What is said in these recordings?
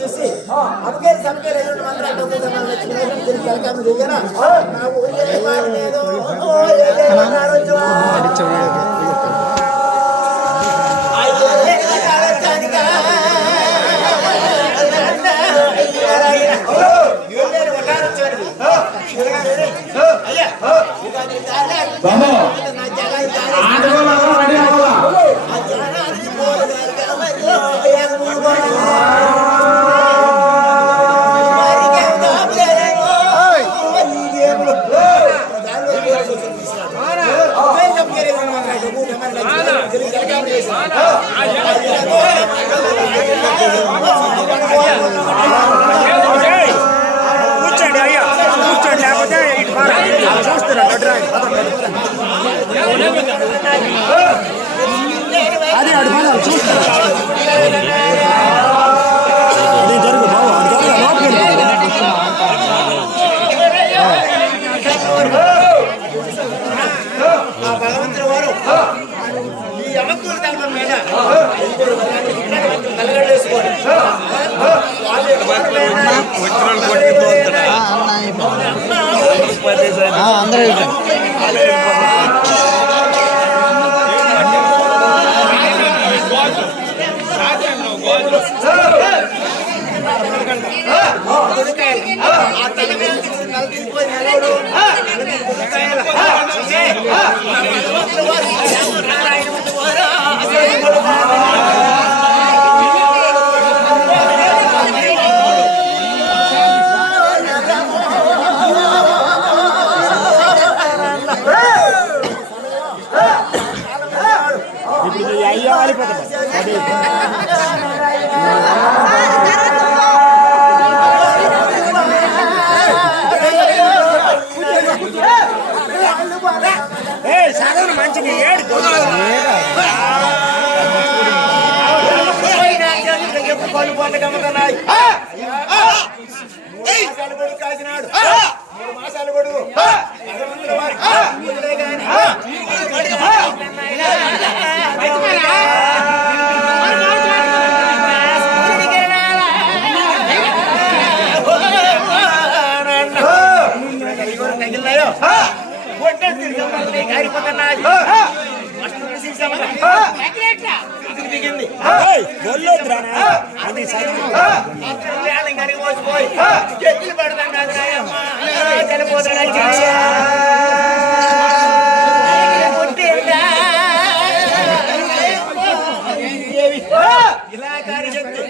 తీసి అమ్మకేది సమకేది ఎదురు మంత్రాలు తిరిగి వెళ్తాము దిగనా నా ఊళ్ళో ఏదో అదే అడుగు చూస్తాను జరుగు బాబు భగవంతుడు వారు ఈ అమ్మకూరు తలప మీద తలగడేసుకోండి అందరూ అయ్యో మంచిగా ఏడు పళ్ళు పండుగ అమ్ముతున్నాయి కాసినాడు 3 మాసాలు కొడుకు ఎత్తులు పడతాం కాదు ఇలా కార్యశక్తి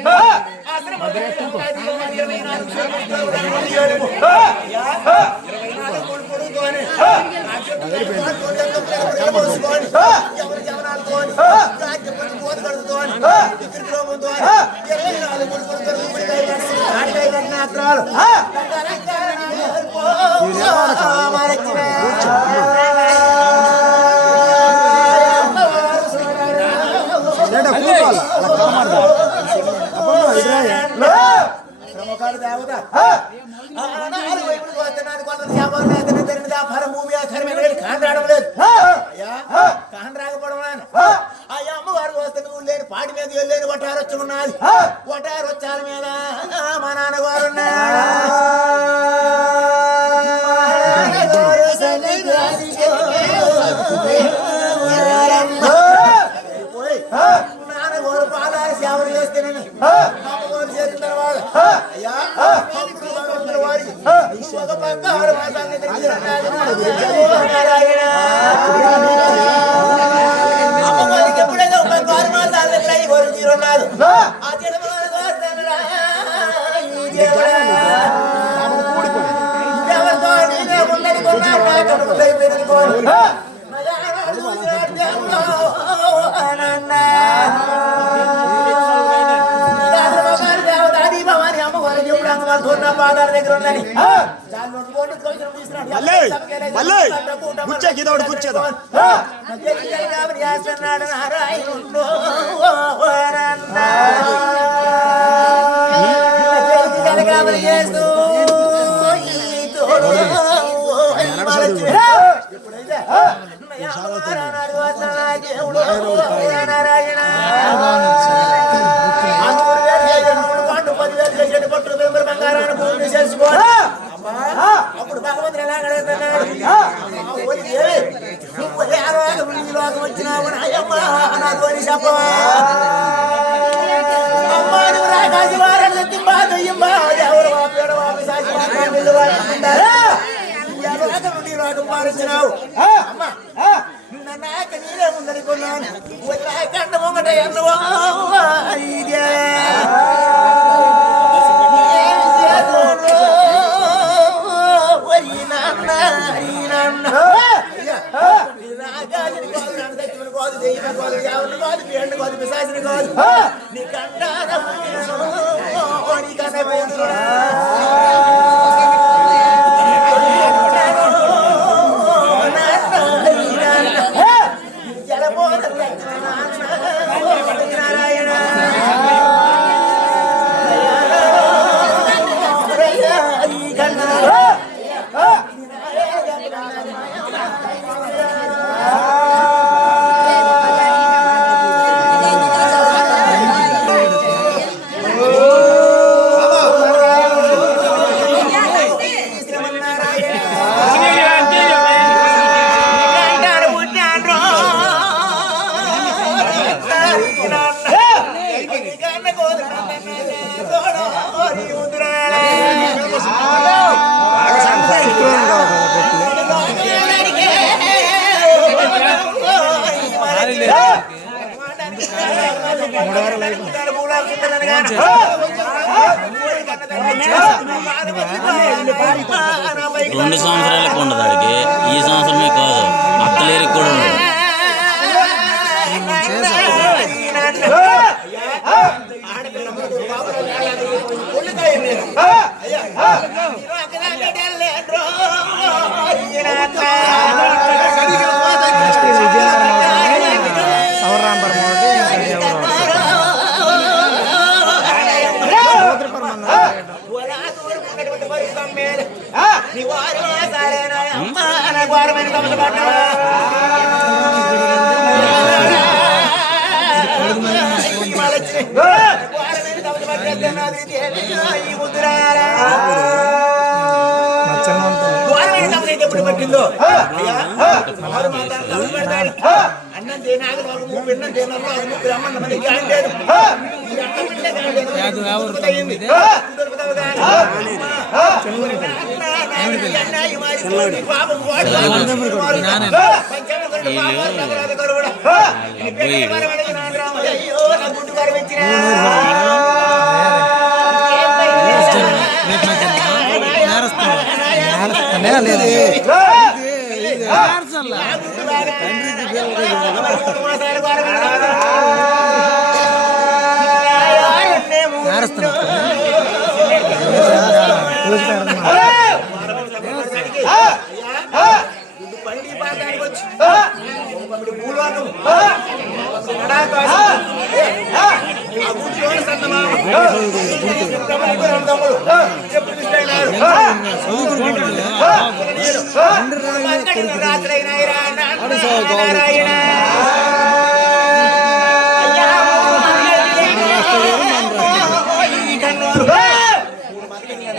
అయ్యా అమ్మవారు వస్తే నువ్వు లేని పాటి మీద వెళ్ళలేని వటారొచ్చు ఉన్నది వటారొచ్చాల మీద మా నాన్నగారు నాన్నగారు పాదాలు సేవలు చేస్తేనే అమ్మగారు చేరిన తర్వాత అయ్యా వారికి ఒక పక్క 6 మాసాలు అమ్మగారికి ఎప్పుడైతే ఒక 6 మాసాలు ఎవరు తీరున్నారు ఆ ఎవరితో నేనే ఉన్నది పాదాల దగ్గర ఉందని కూర్చేదా చేస్తూ నారాయణ అవమానించినావు అమ్మా నాక నీరే ఉందనుకున్నాను కండ ముంగట ఎన్నవో ఇదే రెండు సంవత్సరాలకు ఉండదు ఆడికి ఈ సంవత్సరమే కాదు అక్కలేరికి కూడా ఉండదు ఎప్పుడు పట్టిందో అన్నం తేనాగ పెన్నం తేనాగ బ్రాహ్మణ మంది కాంటారు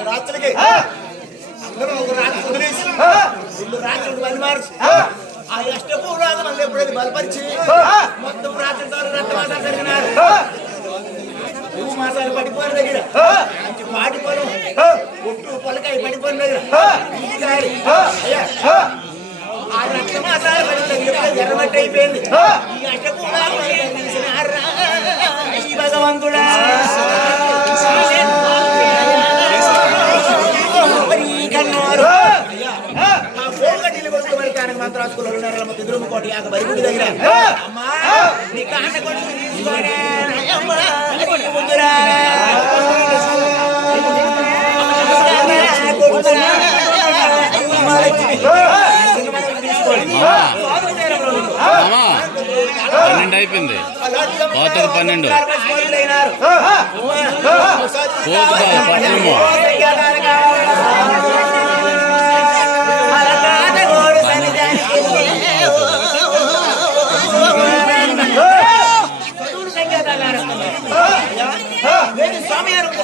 రాత్రికి ఆ అష్టపూర్వాగం మళ్ళీ ఎప్పుడైతే బలపరిచి మొత్తం రాత్రి రక్తవాసాలు జరిగినారు మాసాలు పడిపోయిన దగ్గర పాటి పొలం ఒట్టు పొలకాయ పడిపోయిన దగ్గర ఆ రక్తమాసాలు పడిన దగ్గర ఎర్రబట్టి అయిపోయింది ఈ అష్టపూర్వాగం భగవంతుడా మంత్రాస్కులు ఎదురుకోటి ఆక బరిగుడి దగ్గర అమ్మా నీ కాన్న కొడుకు తీసుకోనే పన్నెండు అయిపోయింది 12 పట్టణము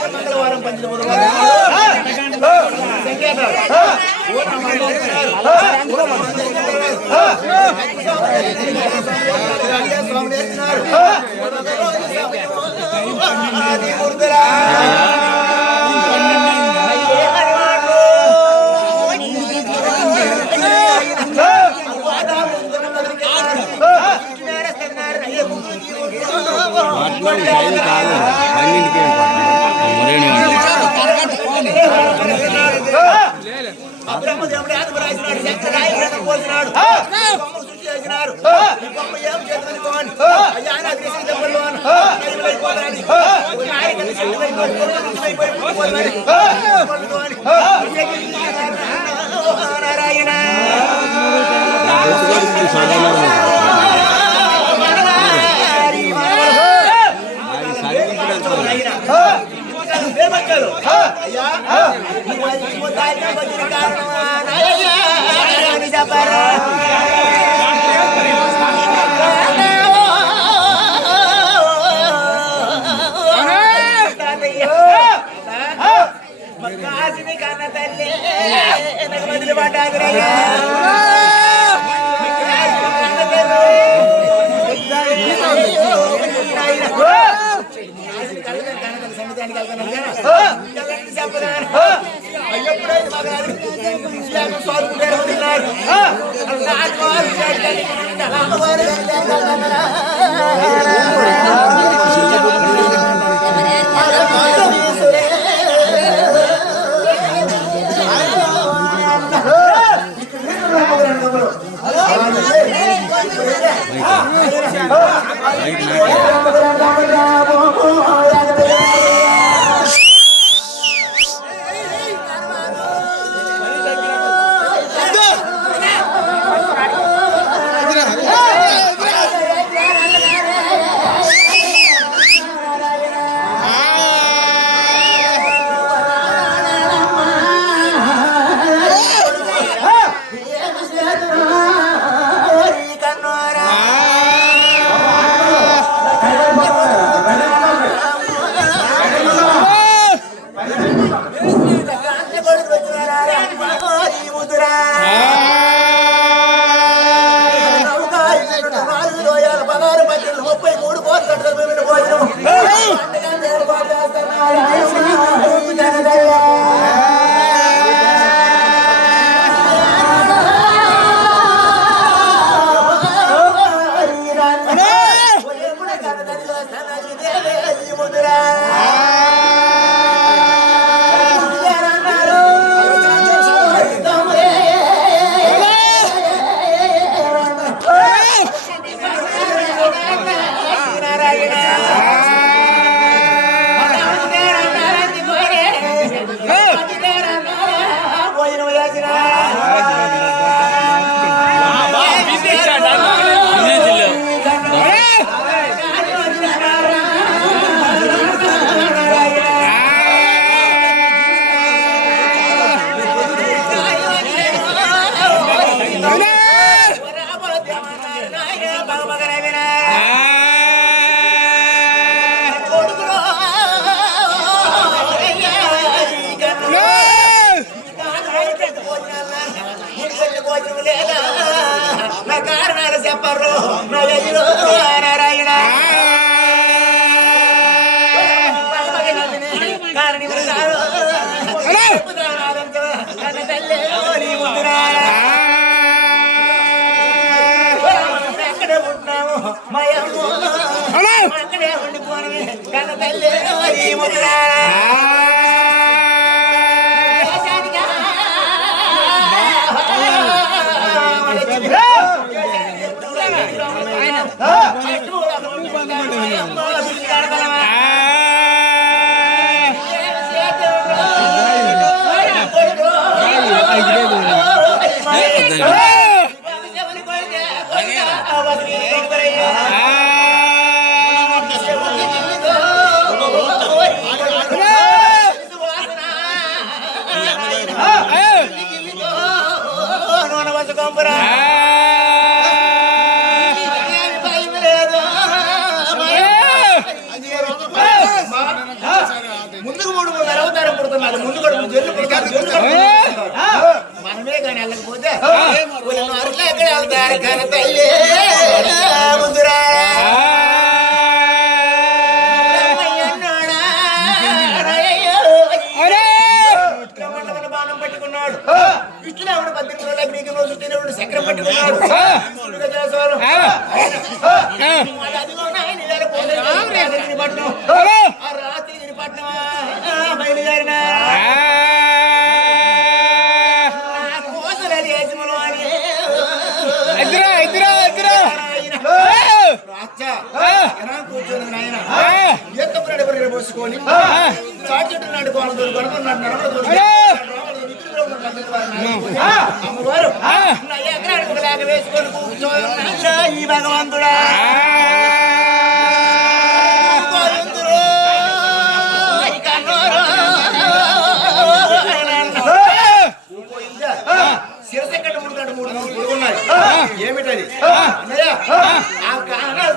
మంగళవారం బ్రహ్మదేవుడు ఆత్మ రాసినాడు, శంకర రాయడు పోసినాడు, సృష్టి చేసినాడు. ఈ బొమ్మ ఏం చేతులుకోని అయ్యా నాకు చెప్పలోను అయిపోతాను నారాయణ అయ్యా చెప్పారా కాసిని కన్న తల్లి నాకు బదులు పడ్డాకురయ్యా సన్నిధానికి వెళ్తున్నాను చెప్పదాను ఎప్పుడైతే మాకు స్వాతంత్ర్యం కారణాలు చెప్పరు నారాయణ ఎక్కడే పుట్టినాము మయము అక్కడే ఉండిపోను కన్న తల్లి ముద్రా ముందుకు మూడు అవతారం పుడుతున్నారు ముందు కూడా మనమే కానీ వెళ్ళకపోతే ఎక్కడ వెళ్తారు కన తల్లి ముందురా బాణం పట్టుకున్నాడు కృష్ణుడు 18 రోజుల గ్రీకు రోజు తినేవాడు చక్రం పట్టుకున్నాడు అదిగో కలుసుకొని చాటి చెట్టు నాటి కోళ్ళతో కొడుకున్నాడు నడవదు అమ్మవారు నా ఎకరానికి ఒక లేక వేసుకొని కూర్చోని ఈ భగవంతుడా శిరసెక్కట ముడుగంట మూడు పురుగున్నాయి ఏమిటది అన్నయ్య ఆ కారణాలు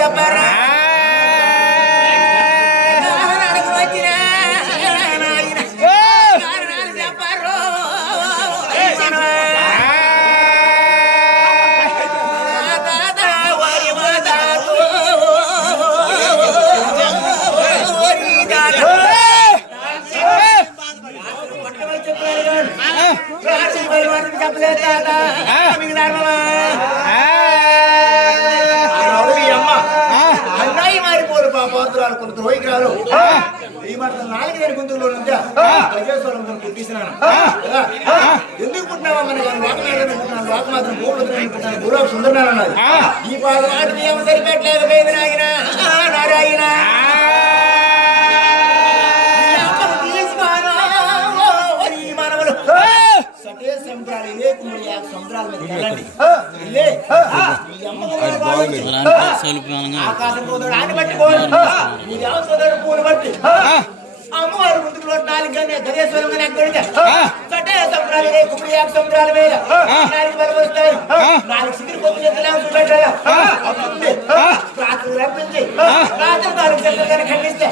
చెప్పారా ఈ మాట 4 గుంతుల్లో ఎందుకు పుట్టినావా లోక మాత్రం భూలోక సుందరనారాయణ ఈ పాట ఏమో సరిపెట్టలేకపోయింది నాయన నారాయణ మనవలు సటే సంబరాలు ఇదే కుమ్మడి సంబరాల మీద వెళ్ళండి ఆకాశం పోతాడు ఆని పట్టుకోవాలి నీకు సోదరుడు పూలు పట్టి అమ్మవారు ముందుకు 4 గదేశ్వరంగా ఎక్కడితే సటే సంబరాలు ఇదే కుమ్మడి సంబరాల మీద 4 వరకు వస్తాయి 4 సిగిరి పొద్దు చూపెట్టాలా రాత్రి రప్పించి రాత్రి 4 గంటలు ఖండిస్తే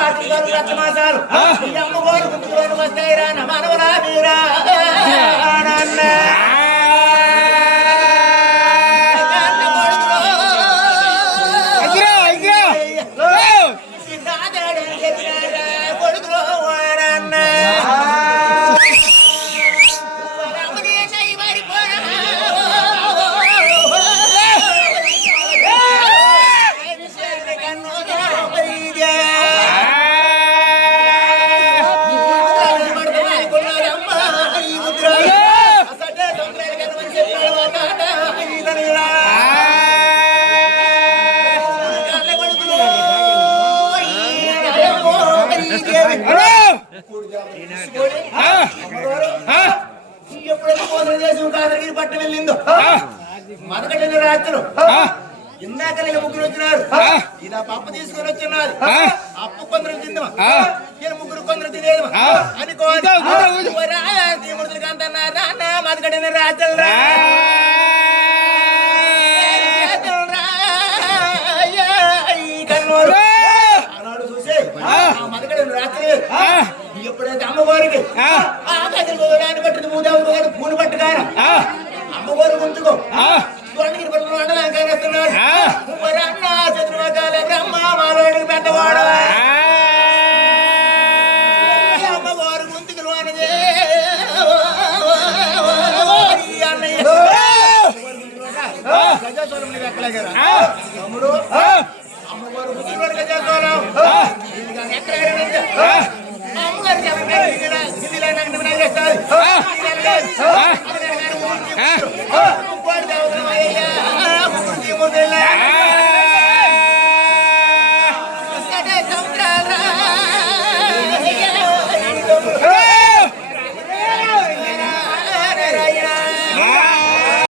రాత్రి 4 లక్ష మాసాలు ఈ అమ్మవారు ముందుకు వస్తాయి రా మనవరా మీరా ఎప్పుడైతే పోతున్న దేశం కాదగిరి పట్టం వెళ్ళిందో మదకటిన రాత్రులు ఇందాక నేను ముగ్గురు వచ్చినారు ఇలా పప్పు తీసుకొని వచ్చినారు అప్పు కొందరు తిందామా నేను ముగ్గురు కొందరు తినేదమా అనుకోవాలి ముడుతులు కంటున్నారా మదకటిన రాత్రులు రా ఎప్పుడైతే అమ్మవారికి ఆకాశాన్ని పట్టింది మూదేవుడు పూలు పట్టుకాను అమ్మవారు గుంతుకో దొండగిరి పట్టుకుని వండలాంకస్తున్నాడు అన్న చతుర్మకాల బ్రహ్మ మాలోడికి పెద్దవాడు అమ్మవారు గుంతుకులు అన్నదే అన్నయ్య గజాస్వరం ఎక్కలేగారా తమ్ముడు అమ్మవారు గుంతుకులు గజాస్వరం ఎక్కడ